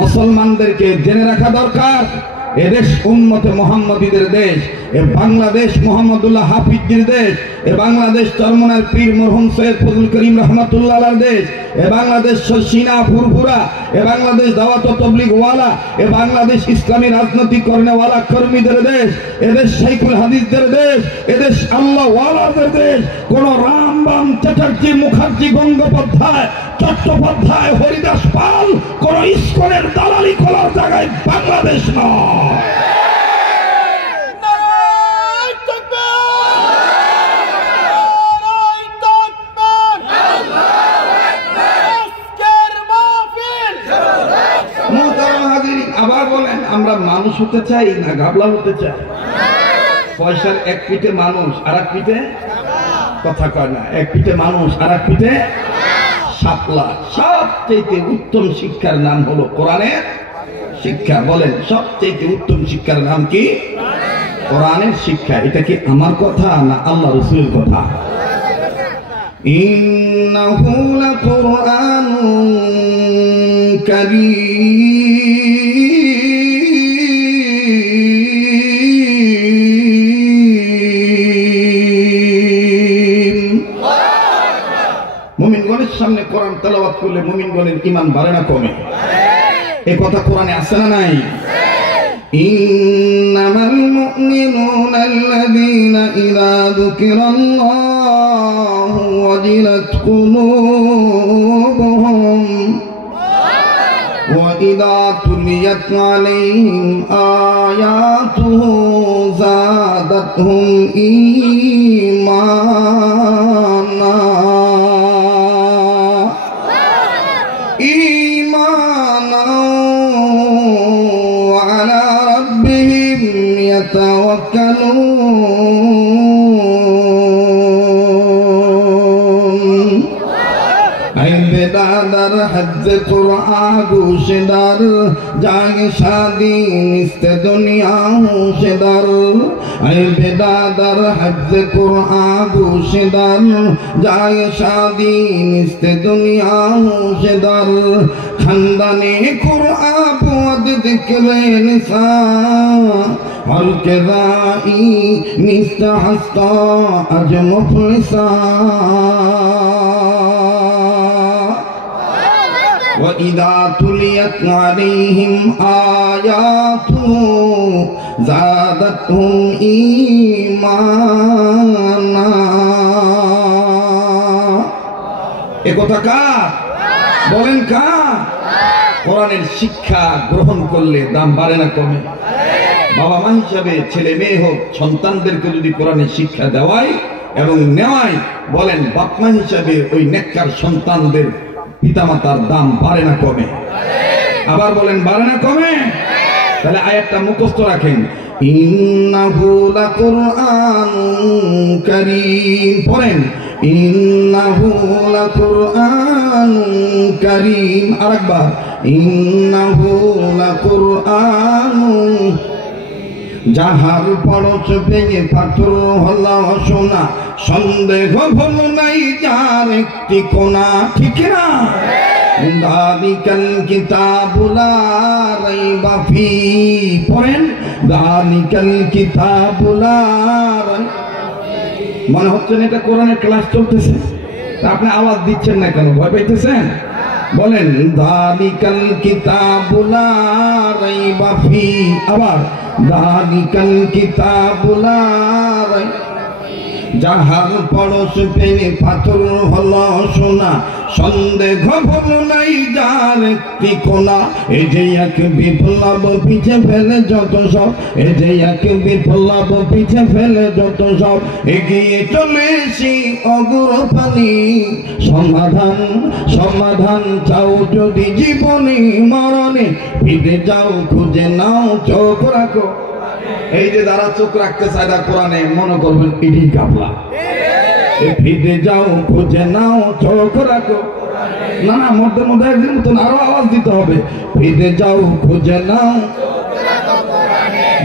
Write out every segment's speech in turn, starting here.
মুসলমানদেরকে জেনে রাখা দরকার এদেশ উম্মতে মুহাম্মদীদের দেশ, এ বাংলাদেশ মোহাম্মদুল্লাহ হাফিজের দেশ, এ বাংলাদেশ চরমনার পীর মরহুম সৈয়দ ফজলুল করিম রহমাতুল্লাহ আলাইহির দেশ, এ বাংলাদেশ সিনা ফুরফুরা, এ বাংলাদেশ দাওয়াত ও তাবলীগ ওয়ালা, এ বাংলাদেশ ইসলামী রাজনৈতিক কর্মীওয়ালা কর্মীদের দেশ, এদেশ শাইখুল হাদিসদের দেশ, এদেশ আল্লাহ ওয়ালাদের দেশ। কোন রামবাম চ্যাটার্জি মুখার্জি গঙ্গোপাধ্যায় চট্টোপাধ্যায় হরিদাস পাল কোন ইস্কনের দালালি করার জায়গায় বাংলাদেশ নয়। আবার বলেন, আমরা মানুষ হতে চাই না গাবলা হতে চাই? পয়সার এক পিঠে মানুষ আর এক পিঠে কথা কয় না, এক পিঠে মানুষ আর এক পিঠে শাপলা। সবচেয়ে উত্তম শিক্ষার নাম হলো কোরআনের শিক্ষা। বলেন, সবচেয়ে উত্তম শিক্ষার নাম কি? কোরআনের শিক্ষা। এটা কি আমার কথা না আল্লাহ রাসূলের কথা? ইন্নাহু লাকুরআনুন কারীম। মুমিনগণের সামনে কোরআন তেলাওয়াত করলে মুমিনগণের ঈমান বাড়ে না কমে? এই কথা কোরআনে আছে না নাই? ইন্নামাল মুমিনুনা আল্লাযীনা ইযা যুকিরাল্লাহু ওয়াজিলাত কুলুবুহুম ওয়া ইযা তুলিয়াত আলাইহিম আয়াতুহু যাদাতহুম ঈমানা। बेदादर हज कुरान गोशेदार जागे शादी निस्ते दुनिया होशेदार। बेदादर हज कुरान गोशेदार जागे शादी निस्ते दुनिया होशेदार। खंदाने कुरान बुअद दिक्रे निसा हर के राई निस्ते हस्ता अज मुफलिसा। وَإِذَا تُلِيَتْ عَلَيْهِمْ آيَاتُهُ زَادَتْهُمْ ঈমানা। এ কথা কার? বলেন কার? কোরআনের শিক্ষা গ্রহণ করলে দাম বাড়ে না কমে? বাবা মা হিসাবে ছেলে মেয়ে হোক, সন্তানদেরকে যদি কোরআনের শিক্ষা দেওয়াই এবং নেওয়াই, বলেন বাপ মা হিসাবে ওই নেককার সন্তানদের পিতামাতার দাম বাড়ে না কমে? আবার বলেন, বাড়ে না কমে? তাহলে আয়াতটা মুখস্থ রাখেন, ইন্নাহু লাকুরআনুন কারীম। পড়েন, ইন্নাহু লাকুরআনুন কারীম। আরেকবার, ইন্নাহু লাকুরআনুন। যাহার পরশ ভেঙে পাথর হলো সোনা, সন্দেহ হলো নাই যার একটি কোনা। ঠিক না? দালিকাল কিতাবু লা রাইবা ফি। পড়েন, দালিকাল কিতাবু লা রাইবা। মনে হচ্ছে না এটা কোরআনের ক্লাস চলতেছে? আপনি আওয়াজ দিচ্ছেন না কেন? ভয় পাইতেছেন? বলেন, দালিকাল কিতাবু লা রাইবা ফি। আবার, দালিকাল কিতাবু লা রাইবা। যাহার পরশ পেনে পাথর হলো সোনা, সন্দেহ হলো নাই যার একটি কোনা। এ যে এক বিপ্লব পিছে ফেলে যত সব, এ যে এক বিপ্লব পিছে ফেলে যত সব, এগিয়ে চলেছি অগ্রপানি। সমাধান সমাধান চাও যদি জীবনে মরণে, ফিরে যাও খুঁজে নাও চোখ রাখো। এই যে যারা চোখ রাখতে চায় না কোরআনে, মনে করবেন এটি গাবলা। ফিরে যাও খুঁজে নাও চোখ রাখো। না না, মধ্যে মধ্যে একদিন মতন আরো আওয়াজ দিতে হবে, ফিরে যাও খুঁজে নাও।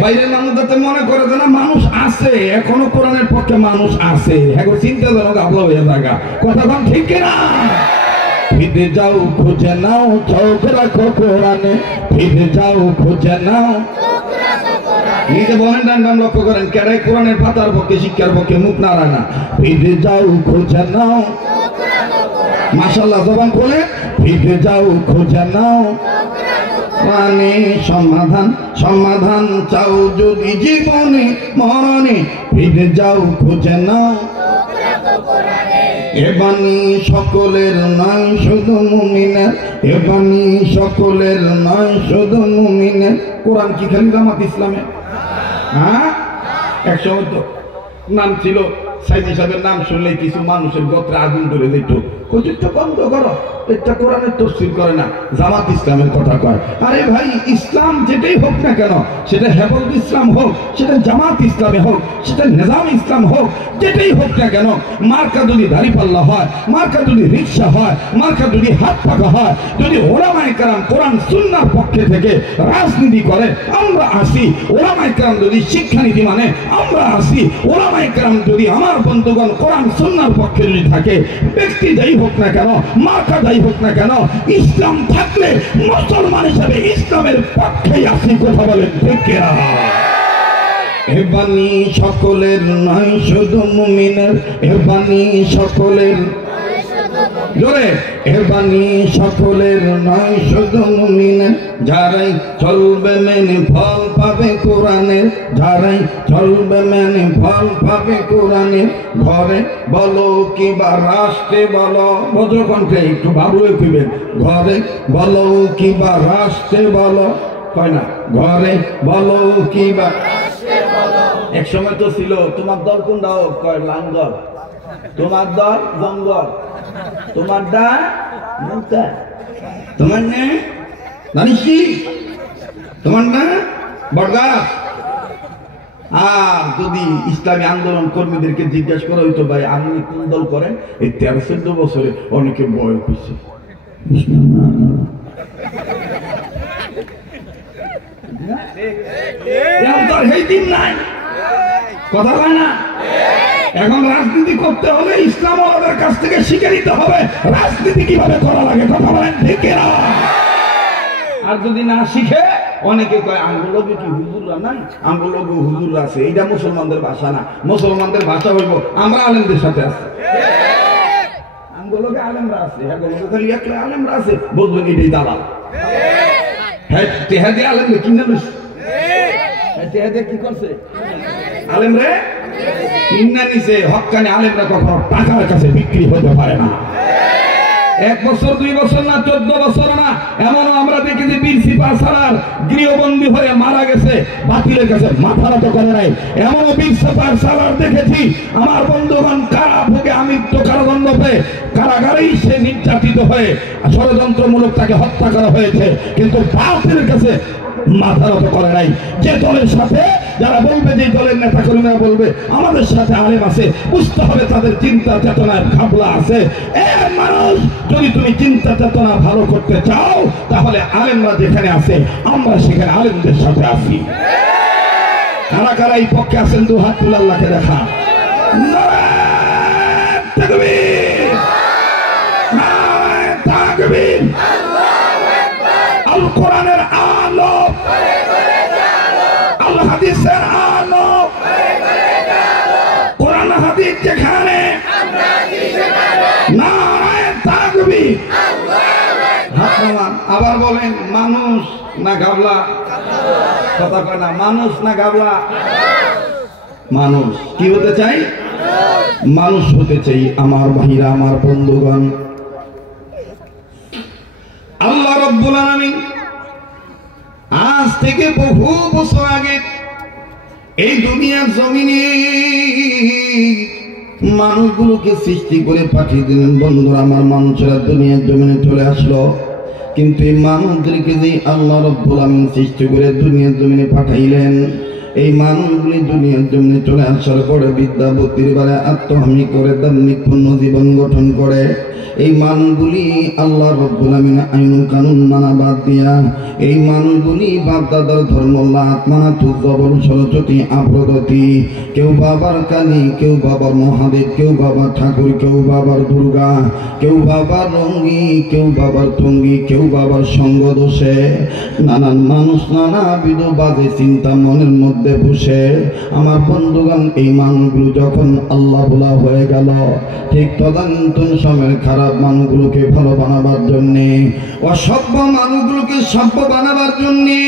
বাইরের মানুষ যাতে মনে করে যে না মানুষ আছে, এখনো কোরআনের পক্ষে মানুষ আছে, এখন চিন্তাজনক গাবলা হয়ে থাকা কথা বল, ঠিক না? ফিরে যাও খুঁজে নাও চোখ রাখো কোরআনে, ফিরে যাও খুঁজে নাও। নিজে বলেন ডান বাম লক্ষ্য করেন, কেডাই কোরআনের পাতার পক্ষে শিক্ষার পক্ষে মুখ নাড়ায় না। ফিরে যাও খুঁজে নাও, মাশাআল্লাহ জবান খুলে ফিরে যাও খুঁজে নাও। মানে সমাধান সমাধান চাও যদি জীবনে মরণে, ফিরে যাও খুঁজে নাও। এ বাণী সকলের নয় শুধু মুমিনের, এ বাণী সকলের নয় শুধু মুমিনের। কোরআন কি খালি জামাত ইসলামে? হ্যাঁ, একসময় তো নাম ছিল, সাইদি সাহেবের নাম শুনলে কিছু মানুষের গোত্রে আগুন ধরে যেত। কচুরটা বন্ধ করো, এটা কোরআনের তফসির করে না, জামাত ইসলামের কথা কয়। আরে ভাই, ইসলাম যেটাই হোক না কেন, সেটা হেফাজত ইসলাম হোক, সেটা জামাত ইসলামে হোক, সেটা নিজাম ইসলাম হোক, যেটাই হোক না কেন, মার্কা যদি দাঁড়িপাল্লা হয়, মার্কা যদি রিক্সা হয়, মার্কা যদি হাত পাকা হয়, যদি ওলামায়ে কেরাম কোরআন সুন্নাহর পক্ষে থেকে রাজনীতি করে আমরা আসি, ওলামায়ে কেরাম যদি শিক্ষানীতি মানে আমরা আসি, ওলামায়ে কেরাম যদি আমার বন্ধুগণ কোরআন সুন্নাহর পক্ষে যদি থাকে, ব্যক্তি যাই হোক না কেন, মার্কা যাই হোক না কেন, ইসলাম থাকলে মুসলমান হিসেবে ইসলামের পক্ষেই আসি। কথা বলেন ঠিক কিনা? এ বাণী সকলের নয় শুধু মুমিনের, এ বাণী সকলের, জোরে, এ বাণী সকলের নয় শুধু মুমিনের। যারাই চলবে মেনে ফল পাবে কোরআনের, যারাই চলবে মেনে ফল পাবে কোরআনের। ঘরে বলো কিবা রাষ্ট্রে বলো, বজ্রকণ্ঠে একটু বাবুয়ে কইবেন, ঘরে বলো কিবা রাষ্ট্রে বলো, কয় না, ঘরে বলো কিবা। এক সময় তো ছিল, তোমার দল কোনটা? কয় লাঙ্গল। তোমার দল জঙ্গল, তোমার দা নৌকা, তোমার না জানিস কি, তোমার না বড়গাছ। আর যদি ইসলামী আন্দোলন কর্মীদেরকে জিজ্ঞাসা করা হইতো, ভাই আপনি কোন দল করেন, এই 13-14 বছরে অনেকে বয়স হয়েছে। সেই দিন নাই, কথা হয় না। এখন রাজনীতি করতে হলে ইসলাম ওদের কাছ থেকে শিখে নিতে হবে রাজনীতি কিভাবে করা লাগে। কথা বলেন ঠিক না? আর যদি না শিখে, অনেকে কয় আঙ্গুলকে কি হুজুররা নাই, আঙ্গুলকে হুজুররা আছে। এইটা মুসলমানদের ভাষা না, মুসলমানদের ভাষা হইব আমরা আলেমদের সাথে আছি। আঙ্গুলকে আলেমরা আছে, খালি একলা আলেমরা আছে, বলবেন এটাই দালাল। হ্যাঁ, টেহা দিয়ে আলেমরে কিনে লইছে, টেহা দিয়ে কি করছে? আলেমরে কিনা নিছে। হক্কানি আলেমরা কখনো টাকার কাছে বিক্রি হতে পারে না। 1 বছর 2 বছর না, 14 বছর না, এমনও আমরা দেখেছি বীর সিপাহ সালার গৃহবন্দী হয়ে মারা গেছে, বাতিলের কাছে মাথা নত করে নাই। এমনও বীর সিপাহ সালার দেখেছি আমার বন্ধুগণ কারা ভোগে, আমৃত্য কারাদণ্ড পেয়ে কারাগারেই সে নির্যাতিত হয়ে ষড়যন্ত্রমূলক তাকে হত্যা করা হয়েছে, কিন্তু বাতিলের কাছে মাথা নত করে নাই। যে দলের সাথে যারা বলবে, যে দলের নেতা কর্মীরা বলবে আমাদের সাথে আলেম আছে, বুঝতে হবে তাদের চিন্তা চেতনার ঘাবলা আছে। মানুষ, যদি তুমি চিন্তা চেতনা ভালো করতে চাও, তাহলে আলেমরা যেখানে আছে আমরা সেখানে আলেমদের সাথে আছি। কারা কারা এই পক্ষে আছেন? 2 হাত তুলে আল্লাহকে দেখা। নারায়ে তাকবীর, নারায়ে তাকবীর। আল কোরআনের আলো, আল হাদিসের আলো, কোরআন হাদিস যেখানে, নারায়ে তাকবীর। আবার বলেন, মানুষ না গাবলা? কথা কয় না, মানুষ না গাবলা? মানুষ। কি হতে চাই? মানুষ হতে চাই। আমার ভাইরা, আমার বন্ধুগণ, আল্লাহ রাব্বুল আলামিন আজ থেকে বহু বছর আগে এই দুনিয়ার জমিনে মানুষগুলোকে সৃষ্টি করে পাঠিয়ে দিলেন। বন্ধুরা আমার, মানুষেরা দুনিয়ার জমিনে চলে আসলো, কিন্তু এই মানুষদেরকে যে আল্লাহ রাব্বুল আলামিন সৃষ্টি করে দুনিয়ার জমিনে পাঠাইলেন, এই মানুষগুলি দুনিয়ার জন্য চলে আসার পরে বিদ্যা বুদ্ধির বারে আত্মহানি করে ধার্মিক পূর্ণ জীবন গঠন করে। এই মানুষগুলি আল্লাহ রব্বুল আমিন আইন কানুন মানা বাদ দিয়া এই মানুষগুলি বাপ দাদার ধর্ম লাত মানা তুজবর সরস্বতী আব্রদতী, কেউ বাবার কালী, কেউ বাবার মহাদেব, কেউ বাবার ঠাকুর, কেউ বাবার দুর্গা, কেউ বাবার রঙ্গি, কেউ বাবার টঙ্গি, কেউ বাবার সঙ্গ দোষে নানান মানুষ নানাবিধ বাজে চিন্তা মনের মধ্যে বসে। আমার বন্ধুগণ, এই মানুষগুলো যখন আল্লাহ বলা হয়ে গেল, ঠিক তদানীন্তন সময়ের খারাপ মানুষগুলোকে ভালো বানাবার জন্যে, অসভ্য মানুষগুলোকে সভ্য বানাবার জন্যে,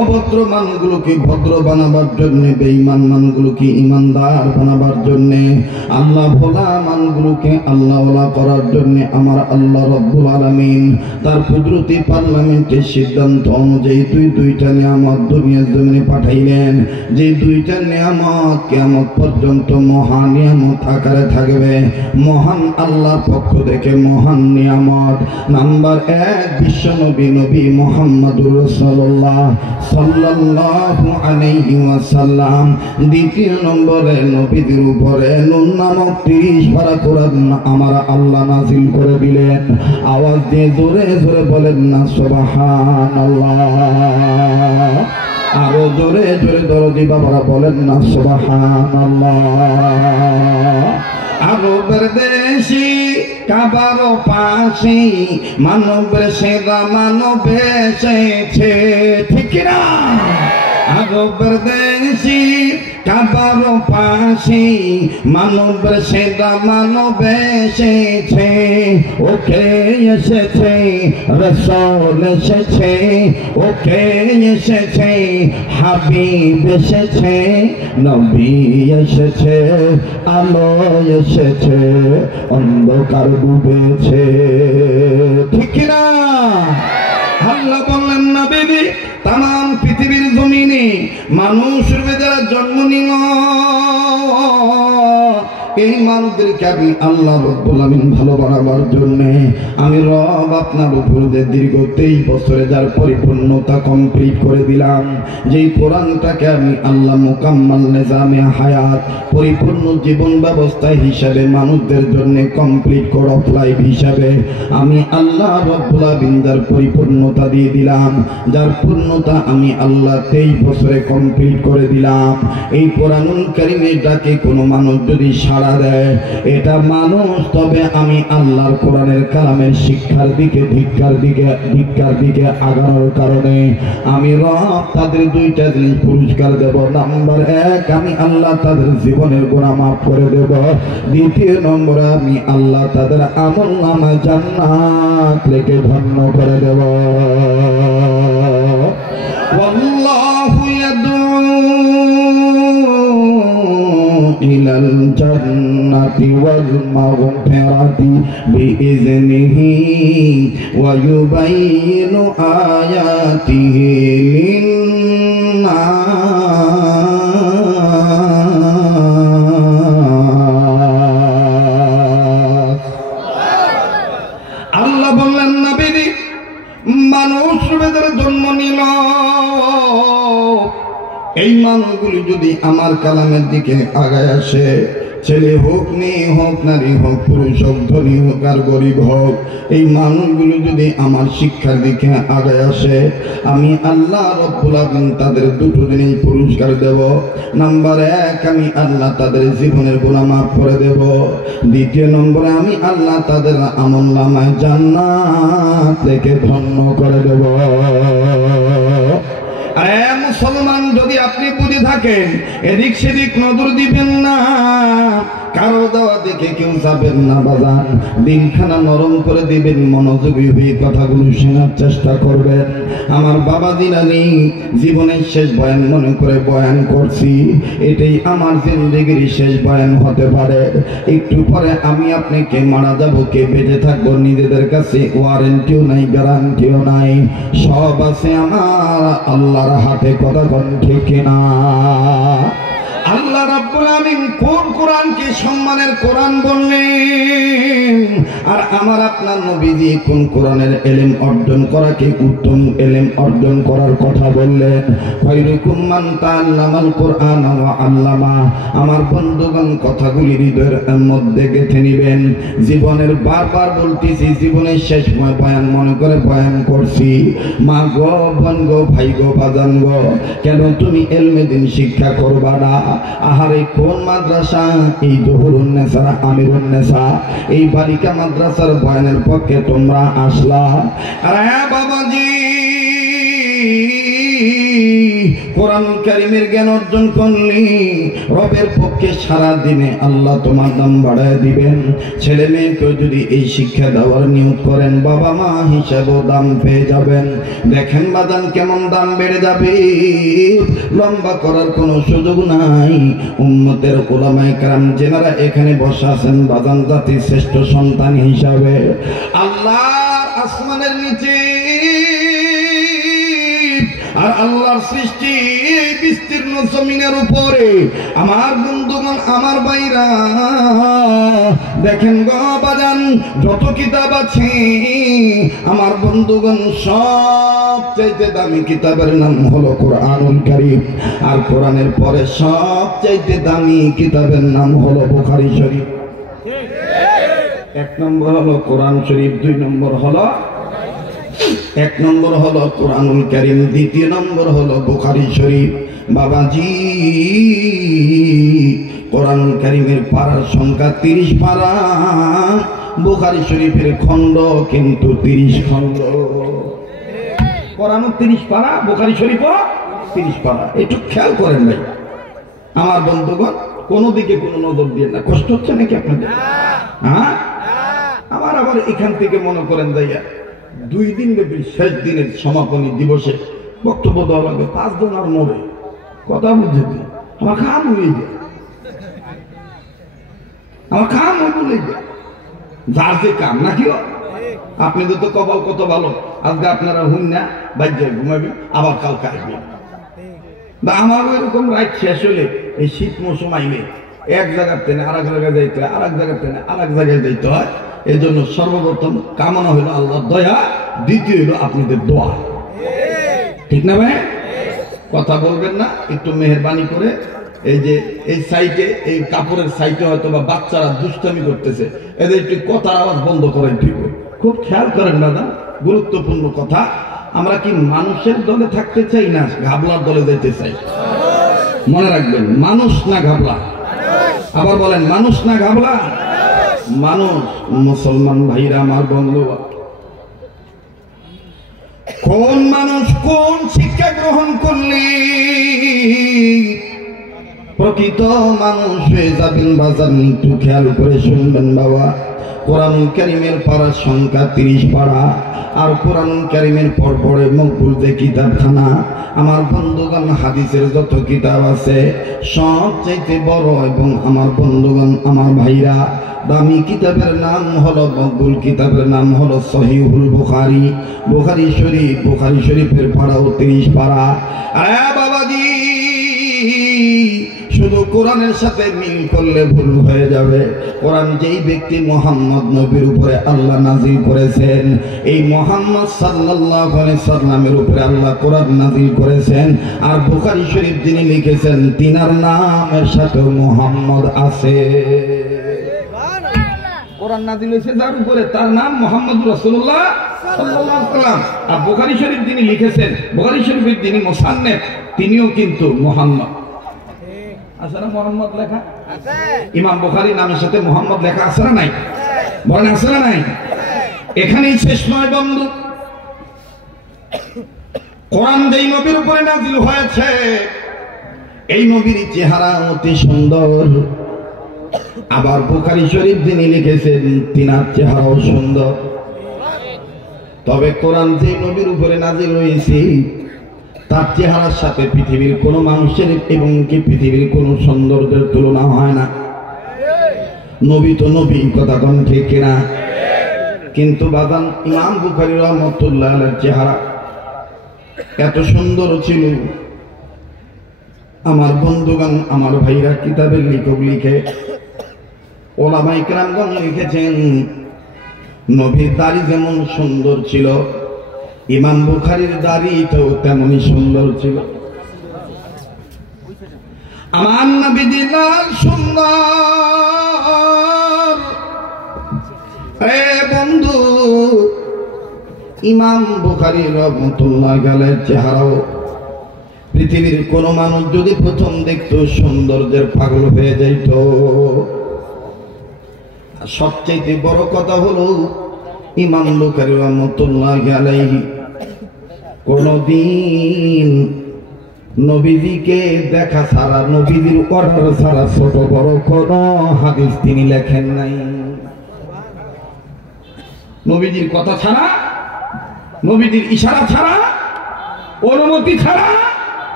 অভদ্র মানুষগুলোকে ভদ্র বানাবার জন্য, বেঈমান মানুষগুলোকে ইমানদার বানাবার জন্য, আল্লাহ ভোলা মানুষগুলোকে আল্লাহওয়ালা করার জন্য আমার আল্লাহ রব্বুল আলামিন তার কুদরতি পার্লামেন্টের সিদ্ধান্ত অনুযায়ী দুইটা নিয়ামত দুনিয়ার জমিনে পাঠাইলেন। যে দুইটা নিয়ামত কিয়ামত পর্যন্ত মহান নিয়ামত আকারে থাকবে, মহান আল্লাহর পক্ষ থেকে মহান নিয়ামত। নাম্বার 1, বিশ্ব নবী নবী মুহাম্মদুর রাসূলুল্লাহ সাল্লাল্লাহু আলাইহি ওয়াসাল্লাম। দ্বিতীয় নম্বরে নবীদের উপরে নূর নামক 30 পারা কোরআন আমার আল্লাহ নাযিল করে দিলেন। আওয়াজ দিয়ে জোরে জোরে বলেন না সুবহানাল্লাহ। আরো জোরে জোরে দরদি বাবারা বলেন না সুবহানাল্লাহ। আরবের দেশি কাবারও পাশে মানবের সেরা মানব এসেছে, ঠিক না? আরবের দেশি কাবারও পাশে মানবের সেরা মানব এসেছে, ওকে এসেছে রাসূল এসেছে, ওকে এসেছে হাবিব এসেছে, নবী এসেছে, আলো এসেছে, অন্ধকার ডুবেছে, ঠিক না? আল্লাহ বললেন নবী তাম পৃথিবীর জমিনে মানুষের যারা জন্ম নিল, এই মানুষদেরকে আমি আল্লাহ রব্বুল আমিন ভালো বানাবার জন্য আমি রব আপনার উপর দীর্ঘ 23 বছরে যার পরিপূর্ণতা কমপ্লিট করে দিলাম। যেই কোরআনটাকে আমি আল্লাহ মুকাম্মাল নিজামে হায়াত পরিপূর্ণ জীবন ব্যবস্থা হিসাবে মানুষদের জন্য কমপ্লিট করে অফ লাইফ হিসাবে আমি আল্লাহ রব্বুল আমিন যার পরিপূর্ণতা দিয়ে দিলাম, যার পূর্ণতা আমি আল্লাহ 23 বছরে কমপ্লিট করে দিলাম। এই কোরআনুল কারীমের ডাকে কোনো মানুষ যদি সাড়া দেয়, এটা মানুষ তবে আমি আল্লাহর কোরআনের কালামের শিক্ষার দিকে ভিক্ষার দিকে আগানোর কারণে আমি রব তাদের 2টা জিনিস পুরস্কার দেব। নাম্বার 1, আমি আল্লাহ তাদের জীবনের গুনাহ মাফ করে দেব। দ্বিতীয় নম্বরে আমি আল্লাহ তাদের আমলনামায় জান্নাত লিখে ধন্য করে দেব। ওয়াল্লাহু ইয়াদউ ইলাল জান্নাতি ওয়াল মাগফিরাতি বিইذনিহি ওয়া ইউবাইয়িনু আয়াতিহি লিন-নাস। আল্লাহ বললেন নবী মানুষ রূপে জন্ম নিল, এই মানুষগুলি যদি আমার কালামের দিকে আগায় আসে, ছেলে হোক মেয়ে হোক নারী হোক পুরুষ হোক ধনী হোক আর গরিব হোক, এই মানুষগুলো যদি আমার শিক্ষার দিকে আগায় আসে আমি আল্লাহ রব্বুল আমিন তাদের 2টো জিনিস পুরস্কার দেব। নাম্বার 1, আমি আল্লাহ তাদের জীবনের গুনাহ মাফ করে দেব। দ্বিতীয় নম্বরে আমি আল্লাহ তাদের আমলনামায় জান্নাত থেকে ধন্য করে দেব। আরে মুসলমান, যদি আপনি বুঝে থাকেন এদিক সেদিক নজর দিবেন না, কারো দেওয়া দেখে কেউ যাবেন না বাজান, দিনখানা নরম করে দিবেন, মনোযোগী হয়ে কথাগুলো শোনার চেষ্টা করবেন। আমার বাবা দিনানি জীবনের শেষ বয়ান মনে করে বয়ান করছি, এটাই আমার জিন্দেগির শেষ বয়ান হতে পারে। একটু পরে আমি আপনাকে মারা যাব, কে বেঁচে থাকবো নিজেদের কাছে ওয়ারেন্টিও নাই, গ্যারান্টিও নাই, সব আছে আমার আল্লাহর হাতে। কথা কোন ঠিক না? আল্লাহ রাব্বুল আমিন কোন কোরআনকে সম্মানের কোরআন বললেন, আর আমার আপনার নবীজি কোন কোরআনের ইলম অর্জন করাকে উত্তম ইলম অর্জন করার কথা বললেন। খায়রুকুম মান তাআল্লামাল কোরআন ওয়া আল্লামা। আমার বন্ধুগণ, কথাগুলি হৃদয়ের মধ্যে গেঁথে নেবেন। জীবনের বারবার বলতেছি, জীবনের শেষ বয়ান মনে করে বয়ান করছি। মা গো, বোন গো, ভাই গো, বাজান গো, কেন তুমি ইলমে দ্বীন শিক্ষা করবা না? আহারে কোন মাদ্রাসা? এই জহুরুন নেসা, আমিরুন নেসা, এই বালিকা মাদ্রাসার বয়ানের পক্ষে তোমরা আসলা। আরে বাবাজি, কোরআন কারীমের জ্ঞান অর্জন করলি, রবের পক্ষে সারা দিনে আল্লাহ তোমার দাম বাড়ায় দিবেন। ছেলে মেয়েকে যদি এই শিক্ষা দেওয়ার নিয়ত করেন, বাবা মা হিসাবেও দাম পেয়ে যাবেন। দেখেন বাদান কেমন দাম বেড়ে যাবে, লম্বা করার কোনো সুযোগ নাই। উম্মতের উলামায়ে কেরাম যেনারা এখানে বসে আছেন, বাদান জাতির শ্রেষ্ঠ সন্তান হিসাবে আল্লাহর আসমানের নিচে আর আল্লাহর সৃষ্টি বিস্তীর্ণ জমিনের উপরে আমার বন্ধুগণ, আমার ভাইরা, দেখেন গো বাজান, যত কিতাব আছে আমার বন্ধুগণ, সবচাইতে দামি কিতাবের নাম হলো কোরআনুল কারীম। আর কোরআনের পরে সবচাইতে দামি কিতাবের নাম হলো বুখারী শরীফ। এক নম্বর হলো কোরআন শরীফ, দুই নম্বর হলো এক নম্বর হলো কোরআনুল কারীম, দ্বিতীয় নম্বর হলো বুখারী শরীফ। বাবাজি, কোরআনুল কারীমের পারার সংখ্যা 30 পারা, বুখারী শরীফের খণ্ড কিন্তু 30 খণ্ড। কোরআন 30 পারা, বুখারী শরীফও 30 পারা। একটু খেয়াল করেন ভাই আমার বন্ধুগণ, কোন দিকে কোনো নজর দিয়ে না। কষ্ট হচ্ছে নাকি আপনাদের? হ্যাঁ, আমার আবার এখান থেকে মনে করেন যাইয়া 2 দিন ব্যাপী শেষ দিনের সমাপনী দিবসে বক্তব্য দেওয়া লাগবে, 5 জন আর মরে কথা বুঝে দিই, আমার খাম হয়ে যায়, আমার খাম হয়ে যায়। যার যে কাম নাকি, আপনি তো কপাল কত ভালো, আজকে আপনারা হুন না বাজ্যায় ঘুমাবেন, আবার কালকে আসবেন। আমারও এরকম রাত শেষ হলে এই শীত মৌসুম আইলে এক জায়গার টেনে আর এক জায়গায় যাইতে হয়, আর এক জায়গার টেনে আর এক জায়গায় যাইতে হয়। এই জন্য সর্বপ্রথম কামনা হইল আল্লাহর দয়া, দ্বিতীয় হইল আপনাদের দোয়া। ঠিক না ভাই? কথা বলবেন না, একটু মেহেরবানি করে। এই যে এই সাইটে, এই কাপড়ের সাইটে হয়তো বা বাচ্চারা দুষ্টামি করতেছে, এদের একটু কথার আওয়াজ বন্ধ করেন। ঠিক, খুব খেয়াল করেন দাদা, গুরুত্বপূর্ণ কথা। আমরা কি মানুষের দলে থাকতে চাই না ঘাবলার দলে যেতে চাই? মনে রাখবেন, মানুষ না ঘাবলা। আবার বলেন, মানুষ না ঘাবলা? মানুষ। মুসলমান ভাইরা আমার বন্ধু, কোন মানুষ কোন শিক্ষা গ্রহণ করলে প্রকৃত মানুষ হয়ে যাবেন বাজার, একটু খেয়াল করে শুনবেন বাবা। কোরআনুল কারীমের পারার সংখ্যা 30 পারা, আর কোরআনুল কারীমের পর পরে মকবুল যে কিতাবখানা, আমার বন্ধুগণ হাদিসের যত কিতাব আছে সবচাইতে বড় এবং আমার বন্ধুগণ, আমার ভাইরা, দামি কিতাবের নাম হলো, মকবুল কিতাবের নাম হলো সহিহুল বুখারী, বুখারী শরীফ। বুখারী শরীফের পারাও 30 পারা। আরে বাবাজি, শুধু কোরআনের সাথে মিল করলে ভুল হয়ে যাবে। কোরআন যেই ব্যক্তি মুহাম্মদ নবীর উপরে আল্লাহ নাজিল করেছেন, এই মুহাম্মদ সাল্লাল্লাহু আলাইহি সাল্লামের উপরে আল্লাহ কোরআন নাজিল করেছেন। আর বুখারী শরীফ যিনি লিখেছেন, তিনার নামের সাথে মুহাম্মদ আছে। কোরআন নাজিল হয়েছে যার উপরে, তার নাম মুহাম্মদ রাসূলুল্লাহ সাল্লাল্লাহু আলাইহি ওয়াসাল্লাম। আর বুখারী শরীফ যিনি লিখেছেন, বুখারী শরীফের যিনি মুসান্নিফ, তিনিও কিন্তু মুহাম্মদ। আছে না মুহাম্মদ লেখা? আছে। ইমাম বুখারী নামের সাথে মুহাম্মদ লেখা আছে না নাই? বলেন আছে না নাই? এখানেই শেষ নয় বন্ধু। কোরআন যেই নবীর উপরে নাজিল হয়েছে, এই নবীর চেহারা অতি সুন্দর। আবার বুখারী শরীফ যিনি লিখেছেন, তিনার চেহারাও সুন্দর। তবে কোরআন যেই নবীর উপরে নাজিল হয়েছে, তার চেহারার সাথে পৃথিবীর কোন মানুষের এবং কি পৃথিবীর কোন সৌন্দর্যের তুলনা হয় না। নবী তো নবী, কথা কোন ঠিক কিনা? কিন্তু বাদান ইমাম বুখারী রাহমাতুল্লাহ আলাইহির চেহারা এত সুন্দর ছিল, আমার বন্ধুগণ, আমার ভাইরা, কিতাবের লেখক লিখে, ওলামায়ে কেরামগণ লিখেছেন, নবীর দাড়ি যেমন সুন্দর ছিল, ইমাম বুখারীর দাড়িটাও তেমনই সুন্দর ছিল। আমার নবীজি লাল সুন্দর। হে বন্ধু, ইমাম বুখারী রাহমাতুল্লাহ আলাইহির চেহারাও পৃথিবীর কোন মানুষ যদি প্রথম দেখতো সৌন্দর্যের পাগল হয়ে যাইত। সবচেয়ে বড় কথা হলো ইমাম বুখারী রাহমাতুল্লাহ আলাইহি কোনদিন নবীজিকে দেখা ছাড়া, নবীজির অর্ডার ছাড়া ছোট বড় কোন হাদিস তিনি লেখেন নাই। নবীজির কথা ছাড়া, নবীজির ইশারা ছাড়া, অনুমতি ছাড়া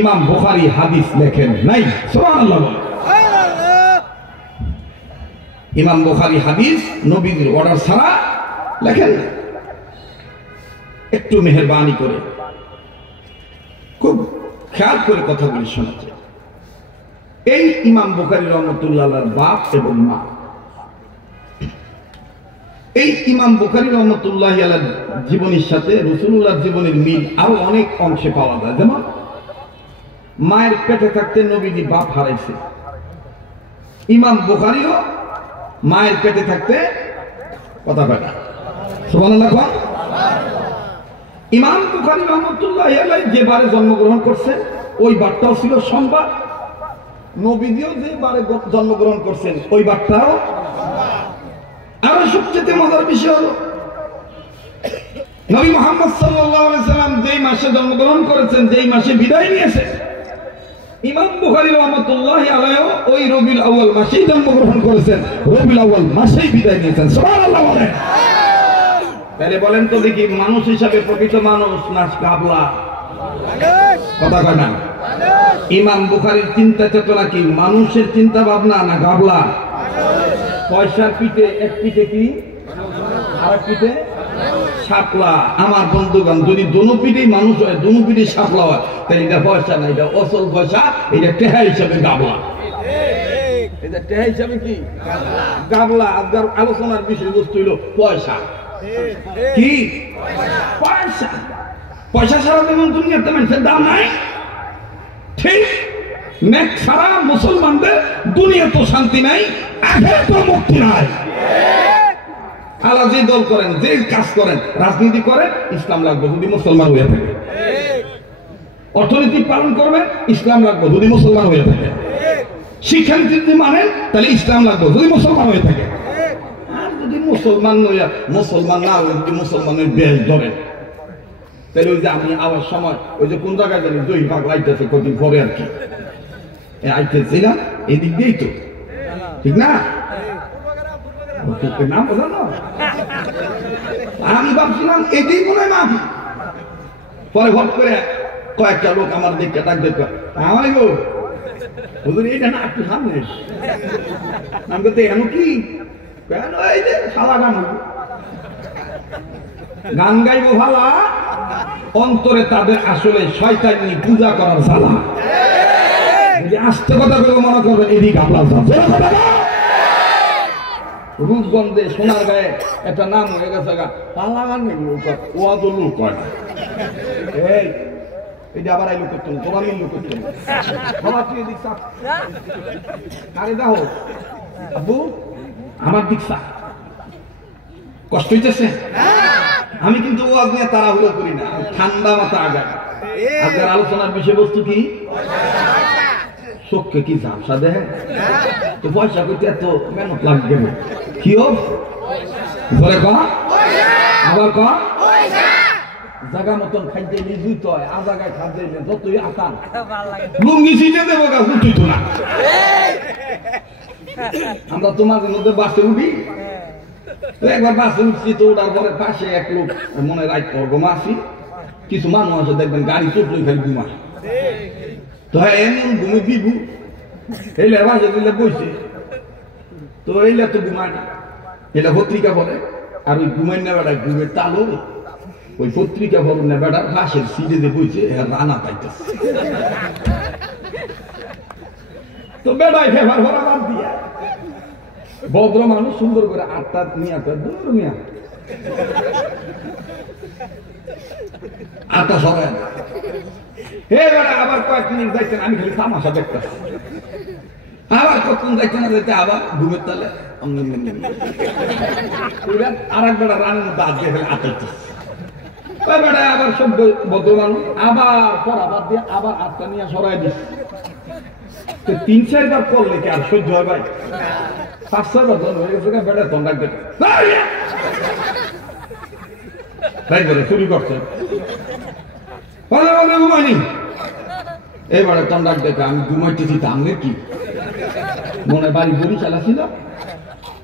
ইমাম বুখারী হাদিস লেখেন নাই। সুবহানাল্লাহ। ইমাম বুখারী হাদিস নবীজির অর্ডার ছাড়া লেখেন না। একটু মেহেরবানি করে খুব খেয়াল করে কথাগুলি শোনাচ্ছে। এই ইমাম বুখারী রাহমাতুল্লাহ আলাইহির বাপ এবং মা, এই ইমাম বুখারী রাহমাতুল্লাহ আলাইহির জীবনের সাথে রাসূলুল্লাহর জীবনের মিল আরো অনেক অংশে পাওয়া যায়। যেমন মায়ের পেটে থাকতে নবীজি বাপ হারাইছে, ইমাম বুখারীও মায়ের পেটে থাকতে কথা কয় না। সুবহানাল্লাহ। ইমাম বুখারী রাহমাতুল্লাহ আলাইহি যে বারে জন্মগ্রহণ করছেন ওই বারটাও ছিল সোমবার, নবীজিও যে বারে জন্মগ্রহণ করছেন ওই বারটাও। আর সবচেয়ে মজার বিষয় হলো নবী মুহাম্মদ সাল্লাল্লাহু আলাইহি সাল্লাম যেই মাসে জন্মগ্রহণ করেছেন, যেই মাসে বিদায় নিয়েছেন, ইমাম বুখারী রাহমাতুল্লাহ আলাইহি ওই রবিউল আউয়াল মাসেই জন্মগ্রহণ করেছেন, রবিউল আউয়াল মাসেই বিদায় নিয়েছেন। সুবহানাল্লাহ বলেন। তাহলে বলেন তো দেখি, মানুষ হিসাবে প্রকৃত মানুষ না গাবলা? কথা কয় না। ইমাম বুখারীর চিন্তা চেতনা কি মানুষের চিন্তা ভাবনা না গাবলা? পয়সার পিঠে এক পিঠে কি আর এক পিঠে শাপলা। আমার বন্ধুগণ, যদি দোনো পিঠেই মানুষ হয়, দোনো পিঠে শাপলা হয়, তাহলে এটা পয়সা না, এটা অসল পয়সা, এটা টেহা হিসাবে গাবলা। এটা টেহা হিসাবে কি গাবলা। আপনার আলোচনার বিষয়বস্তু হলো পয়সা। কি পয়সা? পয়সা ছাড়া যেমন দুনিয়াতে মানুষের দাম নাই, ঠিক নেক ছাড়া মুসলমানদের দুনিয়া তো শান্তি নাই, আখিরাতে মুক্তি নাই। আল্লাহ যে দল করেন, যে কাজ করেন, রাজনীতি করেন, ইসলাম লাগবে যদি মুসলমান হয়ে থাকে। অর্থনীতি পালন করবেন, ইসলাম লাগবে যদি মুসলমান হয়ে থাকে। শিক্ষানীতি যদি মানেন, তাহলে ইসলাম লাগবে যদি মুসলমান হয়ে থাকে। আর যদি মুসলমান মুসলমান না হয়ে যদি মুসলমানের বেশ ধরেন, তাহলে ওই যে আমি আওয়ার সময় ওই যে কোন জায়গায় জানি জয়ী বাঘ লাইতেছে কদিন পরে আর কি আইতেছিলাম, এদিক দিয়েই তো, ঠিক না? নাম বোঝা না, আমি ভাবছিলাম এটাই মনে হয় মাফি। পরে হট করে কয়েকটা লোক আমার দিকে ডাক দেখো, আমার গো হুজুর এইটা না একটু সামনে। আমি বলতে এন কি কেন, এই যে সাদা গান গান গাইবো ভালা, অন্তরে তাদের আসলে শয়তানি পূজা করার জ্বালা। আস্তে কথা বলবো মনে করবেন এদিকে আপনার রূপগঞ্জে সোনার গায়ে একটা নাম হয়ে গেছে পালা গান ওয়া তো লোক হয় না। এই এটা আবার আইলো করতো তোমার মিললো করতো আরে দেখো আব্বু আমার দীক্ষা কষ্ট হইতেছে। আমি কিন্তু ওয়াজ নিয়ে তাড়াহুড়ো করি না, ঠান্ডা মাথা আগায়। আপনার আলোচনার বিষয়বস্তু কি? চোখকে কি ঝাপসা দেয় তো পয়সা করতে এত মেহনত লাগবে না। কি হোক ঘরে ক আবার ক জায়গা মতন খাইতে জুত হয়, আ জায়গায় খাদ্য যতই আসান লুঙ্গি ছিটে দেবো গা জুতুই তো না। আমরা তোমাদের মধ্যে বাসে উঠি, তো একবার বাসে উঠছি, তো ওটার পরে পাশে এক লোক মনে রাখ ঘুমা আসি, কিছু মানুষ আছে দেখবেন গাড়ি চুটলই খালি ঘুমা, তো হ্যাঁ এমন ঘুমে দিবু এলে বাসে দিলে বইছে, তো এইলে তো ঘুমায় না, এটা পত্রিকা বলে। আর ওই ঘুমের নেবাটা ঘুমের তালো ওই পত্রিকা বলো নেবাটার পাশের সিটে যে বইছে রানা পাইতেছে। তো বেড়াই ফেভার ভরা বাদ দিয়া ভদ্র মানুষ সুন্দর করে আটটা নিয়ে দূর মিয়া আটটা সবাই হে বেড়া আবার কয়েক মিনিট যাইতেন আমি খালি তামাশা দেখতাম আবার কতক্ষণ যাইতে না যাইতে আবার ঘুমের তালে আর এক বেড়া রানের মধ্যে আট দিয়ে ফেলে আটাইতে ওই বেড়ায় আবার সব ভদ্র মানুষ আবার পড়া বাদ দিয়ে আবার আটটা নিয়ে সরাই দিস 3-4 বার করলে কি আর সহ্য হয় ভাই 5-6 বার ধন হয়ে গেছে বেড়া তখন ডাকবে তাই বলে চুরি করছে ঘুমাইনি এইবারে তখন ডাক দেখে আমি ঘুমাইতেছি তামনের কি মনে বাড়ি গড়ি চালাছিল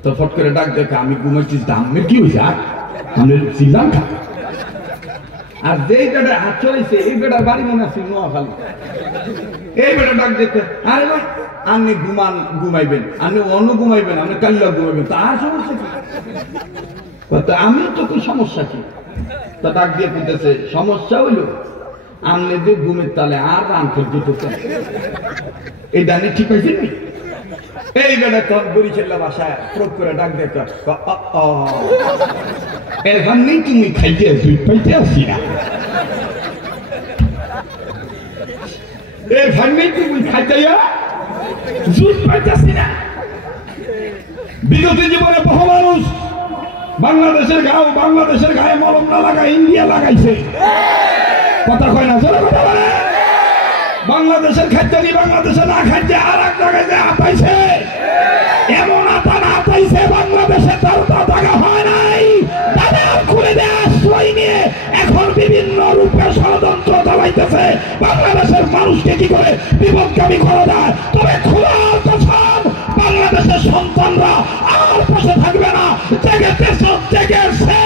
তো ফট করে ডাক দেখে আমি ঘুমাইতেছি তামনের কি হয়েছে আর আমি ছিলাম আর যেই বেটা হাত চলেছে এই বেটার বাড়ি মনে আছে নোয়াখালী এই বেটা ডাক দেখে আরে ভাই আপনি ঘুমাইবেন আপনি অন্য ঘুমাইবেন আপনি কাল্লা ঘুমাইবেন তার সমস্যা কি আমি তো কোন সমস্যা কি তা ডাক দিয়ে বলতেছে সমস্যা হইল আপনি যে ঘুমের তালে আর রান করতে এই ডানে ঠিক হয়েছে নি এই বেটা তখন বরিশাল্লা বাসায় প্রয়োগ করে ডাক দেখে এখানেই তুমি খাইতে আসবি পাইতে আসি না এখানেই তুমি খাইতে জুট পাইতেছি না বিগত জীবনে বহু মানুষ বাংলাদেশের গায়ে মলম না লাগায় ইন্ডিয়া লাগাইছে কথা কয় না চলে কথা বলে বাংলাদেশের খাদ্য নি বাংলাদেশে না খাদ্যে আর এক জায়গায় আতাইছে এমন আতা না আতাইছে বাংলাদেশে তার টাকা হয় নাই তাদের খুলে দেয় আশ্রয় নিয়ে এখন বিভিন্ন রূপে ষড়যন্ত্র চালাইতেছে বাংলাদেশের মানুষকে কি করে বিপদগামী করা যায় তবে খোলার কসম বাংলাদেশের সন্তানরা আর পাশে থাকবে না জেগেছে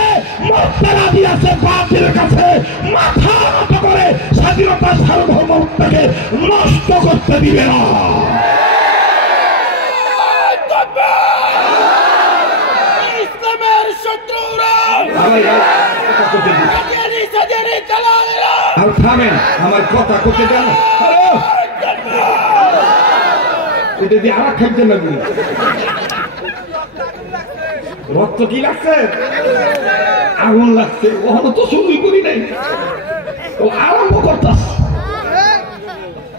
মরতে রাজি আছে বাতিলের কাছে মাথা নত করে স্বাধীনতা সার্বভৌমত্বকে নষ্ট করতে দিবে না ইসলামের শত্রুরা আর থামেন আমার কথা করতে দেন এটা দিয়ে আর খাইতে লাগবে রক্ত কি লাগছে আগুন লাগছে ওখানে তো শুরুই করি নাই ও আরম্ভ করতাস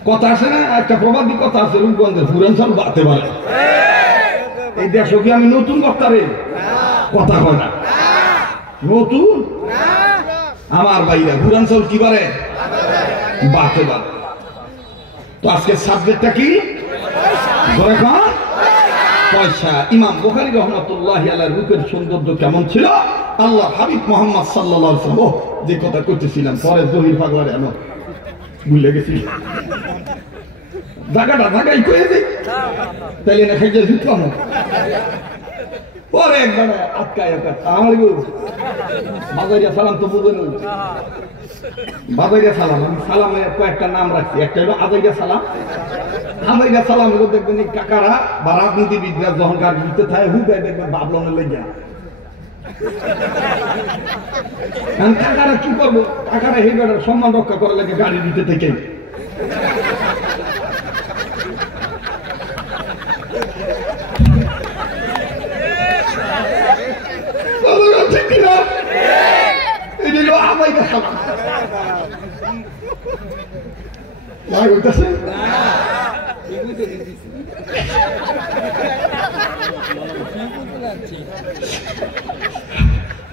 কথা আছে না একটা প্রবাদী কথা আছে রূপগঞ্জে ফুরেনসাল বাড়তে পারে এই দেশও কি আমি নতুন বক্তারে কথা কয় না নতুন আমার ভাইরা ফুরেনসাল কি পারে বাড়তে পারে তো আজকে সাবজেক্টটা কি পয়সা ইমাম বুখারী রাহমাতুল্লাহি আলাইহির রূপের সৌন্দর্য কেমন ছিল আল্লাহ হাবিব মুহাম্মদ সাল্লাল্লাহু আলাইহি ওয়াসাল্লাম যে কথা কইতেছিলাম পরে জহির পাগলারে আনো ভুলে গেছি জায়গাই কয়ে দিই তাইলে না খাইতে জিতবো না পরে একবার আটকায় আমার বাজারিয়া সালাম তো বুঝে নই বাজারিয়া সালাম আমি সালামে কয়েকটা নাম রাখছি একটা হলো আজাইয়া সালাম আজাইয়া সালাম হলো দেখবেন এই কাকারা বা রাজনীতিবিদরা যখন গাড়ি দিতে থাকে হুদায় দেখবেন বাবলনে লেগে কাকারা কি করবো কাকারা এই বেটার সম্মান রক্ষা করার লাগে গাড়ি দিতে থেকে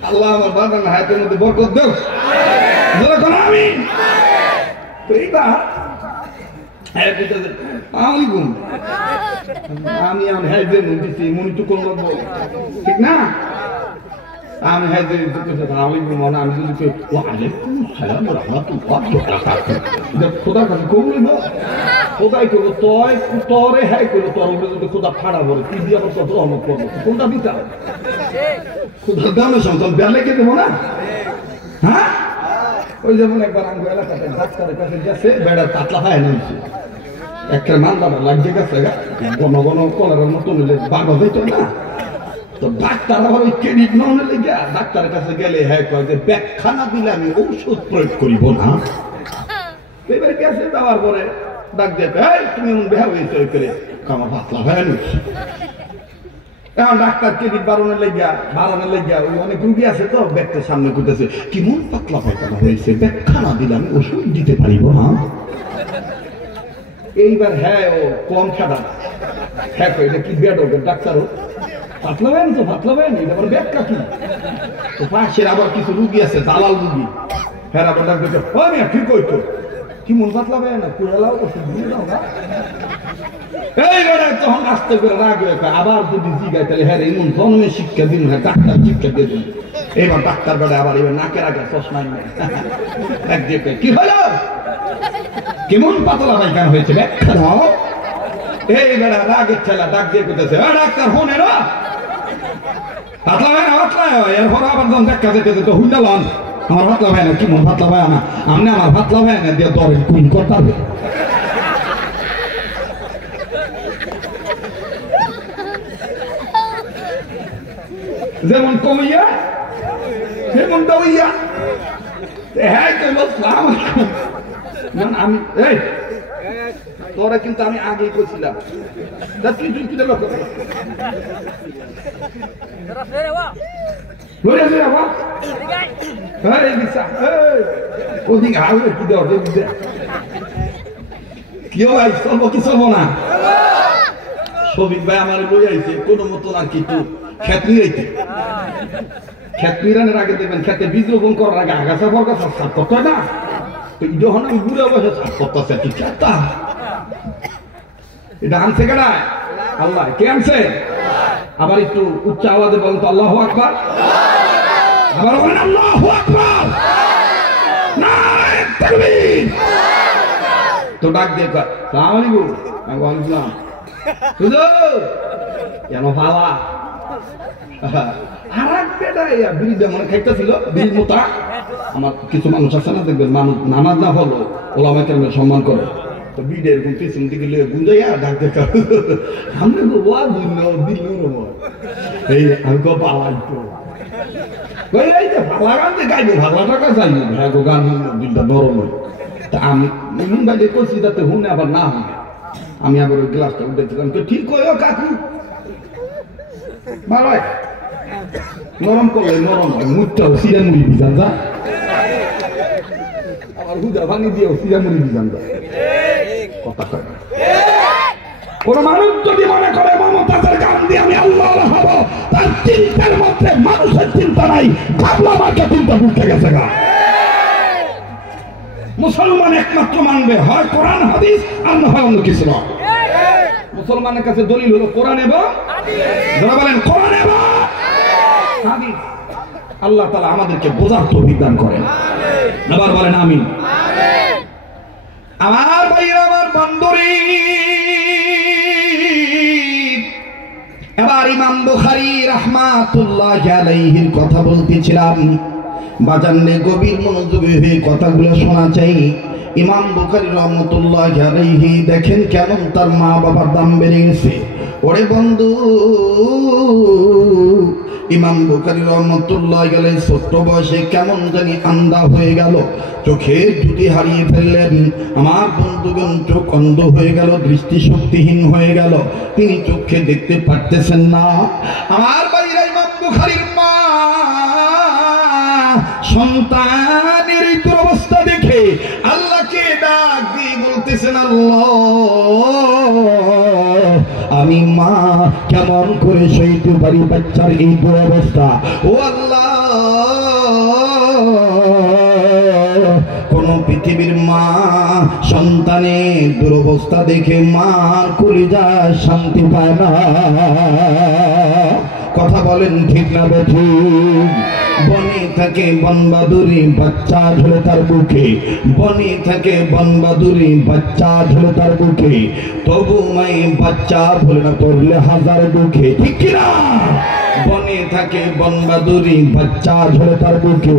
আল্লাহ আমার বাগান হাতের মধ্যে বরকত দেও আমি আমি মনি তো কোন ঠিক না আমি খোদার কাছে কবুল খোদাই করবো তরে হ্যাঁ করবো তোর যদি খোদা ফাড়া বলে তুই দিয়ে আবার কত রহমত করবো কোনটা দিতাম খোদার দামের সঙ্গে বেলে কে দেবো না হ্যাঁ ওই যেমন একবার আমি এলাকাতে ডাক্তারের কাছে গেছে বেড়ার পাতলা হয় নিয়েছে একটা মানবাটা লাগছে গেছে ঘন ঘন কলারের মতো নিলে বাগা যাইত না তো ডাক্তার আবার ওই ক্রেডিট না হলে ডাক্তারের কাছে গেলে হ্যাঁ কয় যে ব্যাখ্যা না দিলে আমি ঔষধ প্রয়োগ করিব না এবারে গেছে দেওয়ার পরে ডাক দিয়ে তুমি এমন বেহা হয়েছে ওই করে আমার পাতলা হয়ে নিচ্ছে। এখন ডাক্তার ক্রেডিট বাড়ানোর লেগিয়া ওই অনেক রুগী আছে তো ব্যাগটার সামনে করতেছে কি মন পাতলা পায়খানা হয়েছে, ব্যাখ্যা না দিলে আমি ওষুধ দিতে পারিব না। এইবার হ্যাঁ ও কম খাটা হ্যাঁ এটা কি বেড হবে ডাক্তারও পাতলা বেন তো পাতলা বেন এটা আবার ব্যাখ্যা কি। তো পাশের আবার কিছু রুগী আছে দালাল রুগী, হ্যাঁ আবার ডাক্তার ঠিক হইতো কি মন পাতলা বেন না কুড়ালাও ওষুধ দিয়ে দাও না। এইবারে তখন আস্তে করে রাগ হয়ে আবার যদি জিগায় তাহলে হ্যাঁ এমন জন্মের শিক্ষা দিন, হ্যাঁ ডাক্তার শিক্ষা দিয়ে দিন। এবার ডাক্তার বেড়ে আবার এবার নাকের আগে চশমাই নেই এক দিকে কি হলো কেমন পাতলা পায়খানা হয়েছে ব্যাখ্যা দাও। এইবার রাগের ছেলে ডাক দিয়ে করতেছে ডাক্তার ফোনে না পাতলা হয় না পাতলা হয় এরপর আবার যখন দেখা যেতে তো হুন্ডা লন আমার পাতলা হয় না কি মন পাতলা হয় না আপনি আমার পাতলা হয় না দিয়ে দরেন কুইন করতে হবে। যেমন কমিয়া যেমন দইয়া হ্যাঁ আমি এই তোরা কিন্তু আমি আগেই করছিলাম শফিক ভাই আমার বই আইছে কোনো মতো না কিন্তু খেত নিরাইতে খেত নিরানের আগে দেখবেন খেতে বীজ রোপণ করার আগে আগাছা ফরগাছা সার করতে হয় না। তো যখন আমি বুড়ে বসে সার করতেছে কি খেতা এটা আনছে কেডায় আল্লাহ কে আনছে। আবার একটু উচ্চ আওয়াজে বলেন তো আল্লাহু আকবার। আবার বলেন আল্লাহু আকবার। নারে তাকবীর। তো ডাক দিয়ে সালাম আলাইকুম আমি বললাম শুধু কেন ভালা আমার কিছু মানুষ আছে না দেখবেন মানুষ নামাজ না হলো ওলামা কেরামের সম্মান করে তো বিড়ে এরকম পিছন থেকে লিয়ে গুঞ্জাইয়া ডাক দেখা আমি পালাই তো ভালা গান গাইবো ভালা টাকা চাইবো ভাগো গান দিলটা নরম হয় তা আমি বাইরে করছি যাতে হুনে আবার না হয় আমি আবার ওই গ্লাসটা উঠেছিলাম তো ঠিক হয় কাকু ভালো হয় নরম করলে নরম হয় মুখটাও সিরা মুড়ি ভিজান যা আবার হুদা পানি দিয়েও সিরা মুড়ি ভিজান যা কথা কয় কোন মানুষ যদি মনে করে মমতাজের গান দিয়ে আমি আল্লাহ হব তার চিন্তার মধ্যে মানুষের চিন্তা নাই ভাবলা মাকে চিন্তা ভুলতে গেছে গা। মুসলমান একমাত্র মানবে হয় কোরআন হাদিস আর না হয় অন্য কিছু না। মুসলমানের কাছে দলিল হলো কোরআন এবং যারা বলেন কোরআন এবং হাদিস। আল্লাহ তাআলা আমাদেরকে বোঝার তৌফিক দান করেন আবার বলেন আমিন। আমার ভাইরা আমার বন্ধুরি এবার ইমাম বুখারী রাহমাতুল্লাহি আলাইহির কথা বলতেছিলাম বাজানলে গভীর মনোযোগী হয়ে কথাগুলো শোনা চাই। ইমাম বুখারী রাহমাতুল্লাহি আলাইহি দেখেন কেমন তার মা বাবার দাম বেড়ে গেছে। ওরে বন্ধু ইমাম বুখারী রাহমাতুল্লাহি আলাইহি ছোট বয়সে কেমন জানি আন্ধা হয়ে গেল, চোখের জুতি হারিয়ে ফেললেন। আমার বন্ধুগণ চোখ অন্ধ হয়ে গেল, দৃষ্টিশক্তিহীন হয়ে গেল, তিনি চোখে দেখতে পারতেছেন না। আমার বাইরে ইমাম বুখারীর মা সন্তানের দুরবস্থা দেখে আল্লাহকে ডাক দিয়ে বলতেছেন আল্লাহ আমি মা কেমন করে সইতে পারি বাচ্চার এই দুরবস্থা। ও আল্লাহ কোন পৃথিবীর মা সন্তানের দুরবস্থা দেখে মার কলিজায় শান্তি পায় না। কথা বলেন ঠিক না বেঠিক? বনে থাকে বনবাদুরি বাচ্চা ঝুলে তার বুকে, বনে থাকে বনবাদুরি বাচ্চা ঝুলে তার বুকে, তবু মাই বাচ্চা ভুলে না পড়লে হাজার দুঃখে, ঠিক কিনা? বনে থাকে বনবাদুরি বাচ্চা ঝুলে তার বুকে,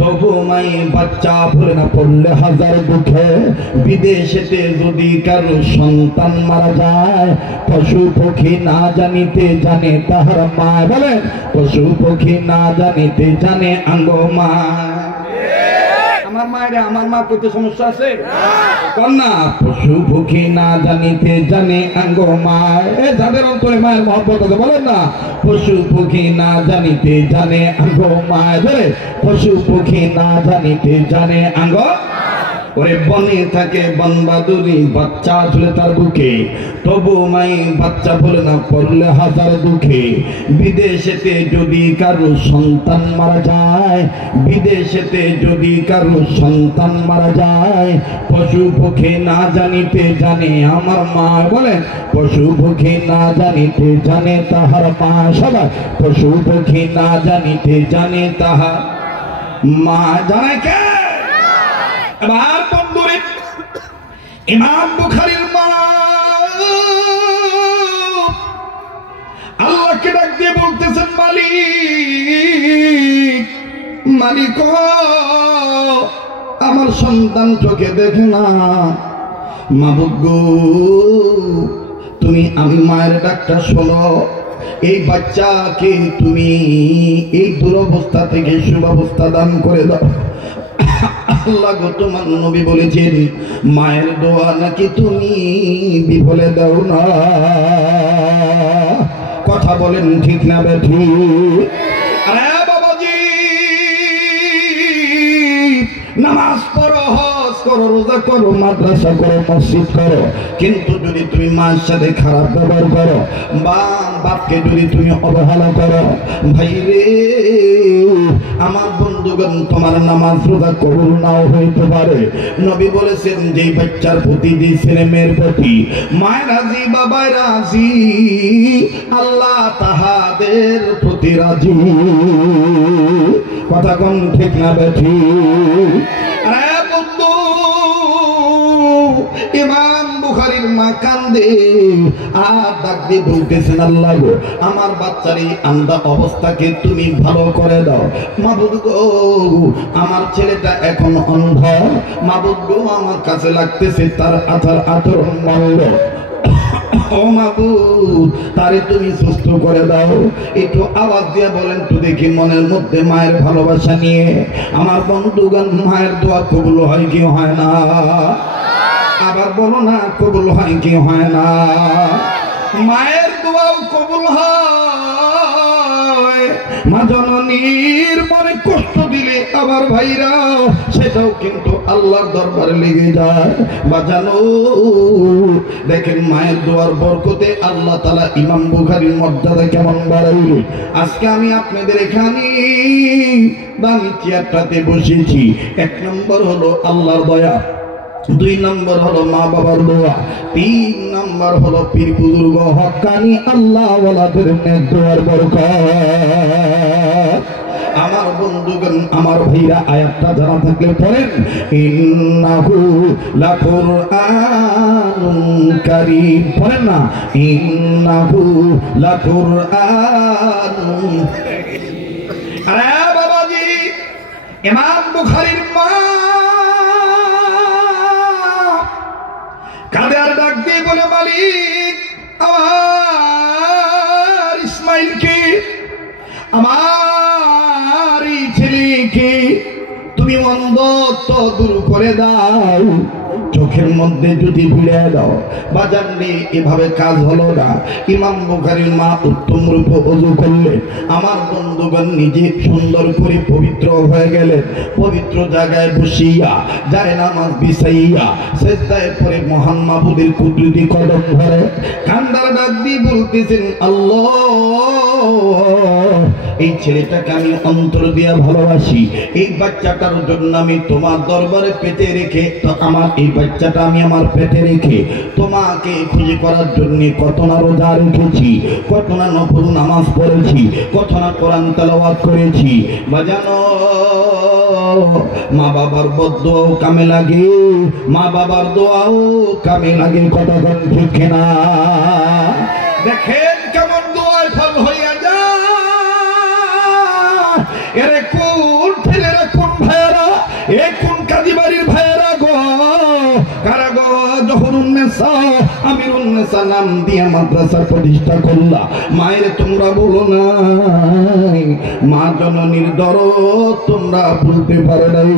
তবু মাই বাচ্চা ভুলে না পড়লে হাজার দুঃখে। বিদেশেতে যদি কারো সন্তান মারা যায়, পশু পক্ষী না জানিতে জানে তাহার মা। বলেন পশু পক্ষী না জানিতে জানে আঙ্গ মা। আমার মা মায়ের আমার মা করতে সমস্যা আছে কন্যা পশু পক্ষী না জানিতে জানে আঙ্গ মায় যাদের অন্তরে মায়ের মহব্বত আছে বলেন না পশু পক্ষী না জানিতে জানে আঙ্গ মায় ধরে পশু পক্ষী না জানিতে জানে আঙ্গ ওরে বনে থাকে বনবাদুরি বাচ্চা ঝুলে তার বুকে তবু মাই বাচ্চা বলে না পড়লে হাজার দুঃখে বিদেশেতে যদি কারো সন্তান মারা যায় বিদেশেতে যদি কারো সন্তান মারা যায় পশু পক্ষী না জানিতে জানে আমার মা বলেন পশু পক্ষী না জানিতে জানে তাহার মা সবাই পশু পক্ষী না জানিতে জানে তাহার মা জানে কে এবার বন্ধুরে ইমাম বুখারীর মা আল্লাহকে ডাক দিয়ে বলতেছেন মালিক মালিক আমার সন্তান চোখে দেখে না মাবুদ গো তুমি আমি মায়ের ডাকটা শোনো এই বাচ্চাকে তুমি এই দুরবস্থা থেকে সুব্যবস্থা দান করে দাও আল্লাহ গো তোমার নবী বলেছেন মায়ের দোয়া নাকি তুমি বিফলে দাও না কথা বলেন ঠিক না বেঠিক আরে বাবাজি নামাজ পড়ো হজ করো রোজা করো মাদ্রাসা করো মসজিদ করো কিন্তু যদি তুমি মায়ের সাথে খারাপ ব্যবহার করো বা বাপকে যদি তুমি অবহেলা করো ভাই রে আমার বন্ধুগণ তোমার নামাজ রোজা কবুল নাও হইতে পারে নবী বলেছেন যে বাচ্চার প্রতি যে ছেলে মেয়ের প্রতি মায়ের রাজি বাবাই রাজি আল্লাহ তাহাদের প্রতি রাজি কথা কোন ঠিক না বেঠিক আরে বন্ধু ইমাম বুখারীর মা কান্দে আর ডাক দিয়ে বলতেছেন আল্লাহ গো আমার বাচ্চার এই আন্দা অবস্থাকে তুমি ভালো করে দাও মাবুদ গো আমার ছেলেটা এখন অন্ধ মাবুদ গো আমার কাছে লাগতেছে তার আচরণ মন্দ ও মাবুদ তারে তুমি সুস্থ করে দাও একটু আওয়াজ দিয়ে বলেন তো দেখি মনের মধ্যে মায়ের ভালোবাসা নিয়ে আমার বন্ধুগণ মায়ের দোয়া কবুল হয় কি হয় না আবার বলো না কবুল হয় কি হয় না মায়ের দোয়াও কবুল হয় মা জননীর মনে কষ্ট দিলে আবার ভাইরা সেটাও কিন্তু আল্লাহর দরবারে লেগে যায় বাজানো দেখেন মায়ের দোয়ার বরকতে আল্লাহ তাআলা ইমাম বুখারীর মর্যাদা কেমন বাড়াইল আজকে আমি আপনাদের এখানে দামি চেয়ারটাতে বসেছি এক নম্বর হলো আল্লাহর দয়া দুই নম্বর হলো মা বাবার দোয়া তিন নম্বর হলো পীর বুজুর্গ হক্কানি আল্লাহ ওয়ালাদের দোয়ার বরকত আমার বন্ধুগণ আমার ভাইরা আয়াতটা জানা থাকলে পড়েন ইন্নাহু লাকুরআনুন কারীম পড়েন না ইন্নাহু লাকুরআনুন আরে বাবাজি ইমাম বুখারীর মা কাদের ডাক দিয়ে বলে মালিক আমার ইসমাইলকে আমার এই ছেলেকে তুমি অন্ধত্ব দূর করে দাও চোখের মধ্যে যদি ভিড়ে দাও বাজার নেই এভাবে কাজ হলো না ইমাম বুখারীর মা উত্তম রূপে ওযু করলেন আমার বন্ধুগণ নিজে সুন্দর করে পবিত্র হয়ে গেলেন পবিত্র জায়গায় বসিয়া যায় নামাজ বিছাইয়া সিজদায় পড়ে মহান মাবুদের কুদরতি কদম ধরে কান্দার ডাক দিয়ে বলতেছেন আল্লাহ এই ছেলেটাকে আমি অন্তর দিয়া ভালোবাসি এই বাচ্চাটার জন্য আমি তোমার দরবারে পেটে রেখে তো আমার এই বাচ্চাটা আমি আমার পেটে রেখে তোমাকে খুশি করার জন্য কত না রোজা রেখেছি কত না নফল নামাজ পড়েছি কত না কোরআন তেলাওয়াত করেছি বাজানো মা বাবার বদদোয়াও কামে লাগে মা বাবার দোয়াও কামে লাগে কতক্ষণ ঠিক না দেখেন কেমন দোয়ায় ফল হইয়া যায় এরে কোন ছেলেরা কোন ভাইয়েরা এ কোন কাজী বাড়ির ভাইয়েরা গো কারা গো জহরুন্নেসা আমিরুন্নেসা নাম দিয়ে মাদ্রাসা প্রতিষ্ঠা করলা। মায়ের তোমরা বলো না মা জননীর দরদ তোমরা ভুলতে পারো নাই।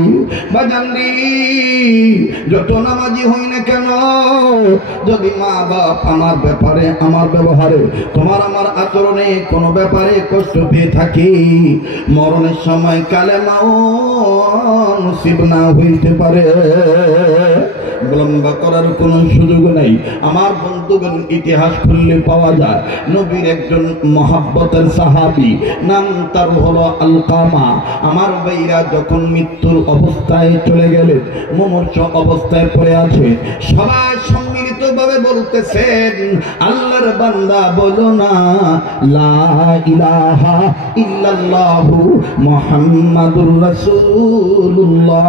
বাজানরি যত নামাজি হই না কেন, যদি মা বাপ আমার ব্যাপারে আমার ব্যবহারে তোমার আমার আচরণে কোনো ব্যাপারে কষ্ট পেয়ে থাকি, মরণের সময় কালেমাও নসিব না হইতে পারে। বিলম্ব করার কোনো সুযোগ নেই। আমার বন্ধুগণ ইতিহাস খুললে পাওয়া যায় নবীর একজন মহাব্বতের সাহাবী, নাম তার হলো আলকামা। আমার ভাইরা যখন মৃত্যুর অবস্থায় চলে গেলেন, মুমূর্ষ অবস্থায় পড়ে আছে, সবাই সম্মিলিত ভাবে বলতেছেন আল্লাহর বান্দা বলো না লা ইলাহা ইল্লাল্লাহু মুহাম্মাদুর রাসূলুল্লাহ।